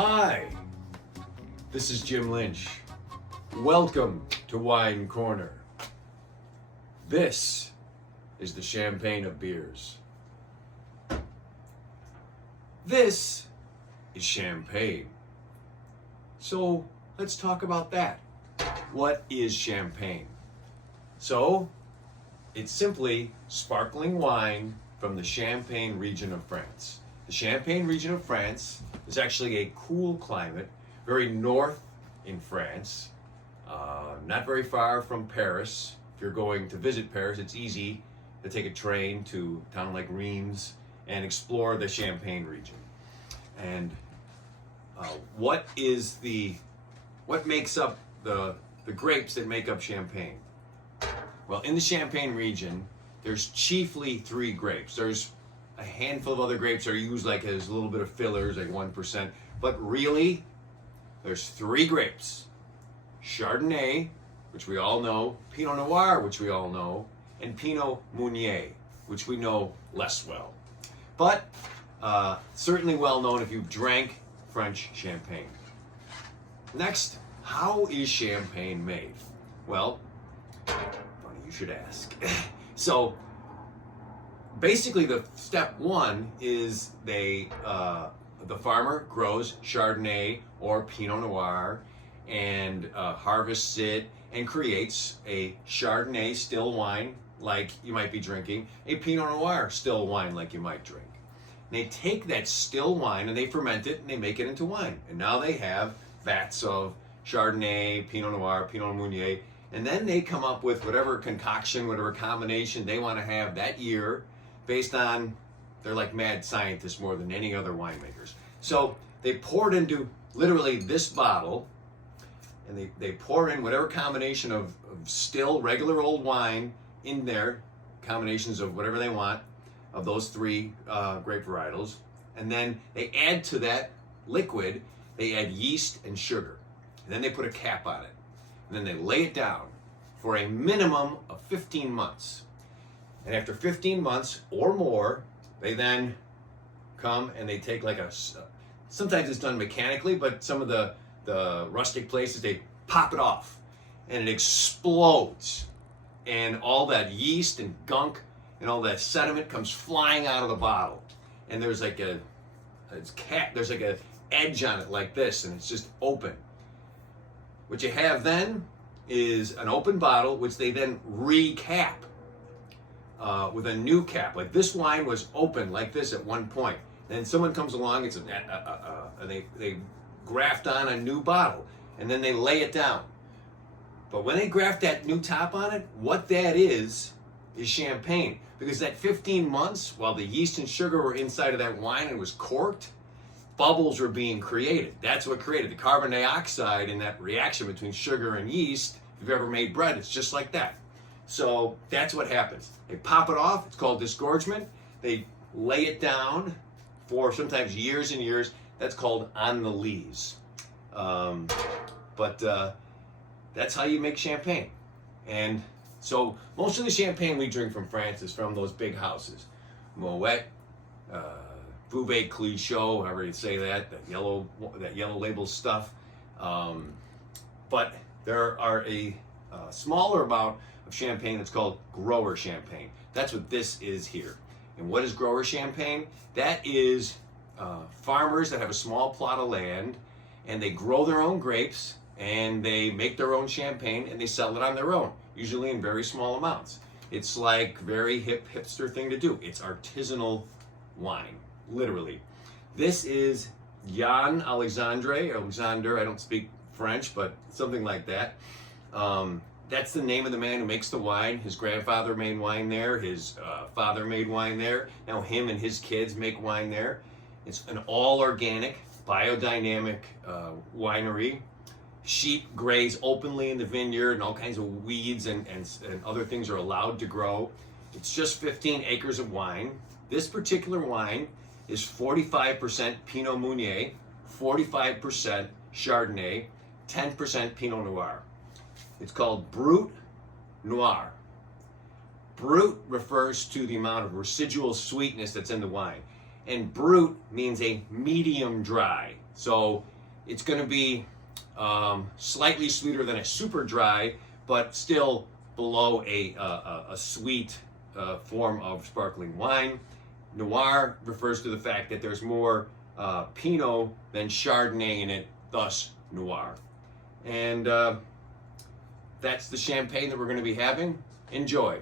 Hi, this is Jim Lynch. Welcome to Wine Corner. This is the champagne of beers. This is champagne. So let's talk about that. What is champagne? So it's simply sparkling wine from the Champagne region of France. The Champagne region of France is actually a cool climate, very north in France, not very far from Paris. If you're going to visit Paris, it's easy to take a train to a town like Reims and explore the Champagne region. And what makes up the grapes that make up Champagne? Well, in the Champagne region, there's chiefly three grapes. There's a handful of other grapes that are used like as a little bit of fillers, like 1%. But really, there's three grapes. Chardonnay, which we all know, Pinot Noir, which we all know, and Pinot Meunier, which we know less well. But certainly well known if you've drank French champagne. Next, how is champagne made? Well, funny you should ask. So, basically, the step one is the farmer grows Chardonnay or Pinot Noir and harvests it and creates a Chardonnay still wine like you might be drinking, a Pinot Noir still wine like you might drink. And they take that still wine and they ferment it and they make it into wine. And now they have vats of Chardonnay, Pinot Noir, Pinot Meunier, and then they come up with whatever concoction, whatever combination they want to have that year based on, they're like mad scientists more than any other winemakers. So they pour it into literally this bottle, and they pour in whatever combination of still regular old wine in there, combinations of whatever they want, of those three grape varietals, and then they add to that liquid, they add yeast and sugar, and then they put a cap on it, and then they lay it down for a minimum of 15 months. And after 15 months or more, they then come and they take like sometimes it's done mechanically, but some of the rustic places, they pop it off and it explodes. And all that yeast and gunk and all that sediment comes flying out of the bottle. And there's like there's like a edge on it like this, and it's just open. What you have then is an open bottle, which they then recap with a new cap. Like this wine was open like this at one point. Then someone comes along, and they graft on a new bottle, and then they lay it down. But when they graft that new top on it, what that is champagne. Because that 15 months, while the yeast and sugar were inside of that wine and it was corked, bubbles were being created. That's what created the carbon dioxide in that reaction between sugar and yeast. If you've ever made bread, it's just like that. So that's what happens. They pop it off, it's called disgorgement. They lay it down for sometimes years and years. That's called on the lees. But that's how you make champagne. And so most of the champagne we drink from France is from those big houses. Moet, Veuve Clicquot, however you say that yellow label stuff. But there are a smaller amount of champagne that's called grower champagne. That's what this is here. And what is grower champagne? That is farmers that have a small plot of land and they grow their own grapes and they make their own champagne and they sell it on their own, usually in very small amounts. It's like very hipster thing to do. It's artisanal wine, literally. This is Jan Alexandre, I don't speak French, but something like that. That's the name of the man who makes the wine. His grandfather made wine there. His father made wine there. Now him and his kids make wine there. It's an all-organic, biodynamic winery. Sheep graze openly in the vineyard, and all kinds of weeds and other things are allowed to grow. It's just 15 acres of wine. This particular wine is 45% Pinot Meunier, 45% Chardonnay, 10% Pinot Noir. It's called Brut Noir. Brut refers to the amount of residual sweetness that's in the wine. And brut means a medium dry. So it's going to be slightly sweeter than a super dry, but still below a sweet form of sparkling wine. Noir refers to the fact that there's more Pinot than Chardonnay in it, thus noir. And that's the champagne that we're going to be having. Enjoy.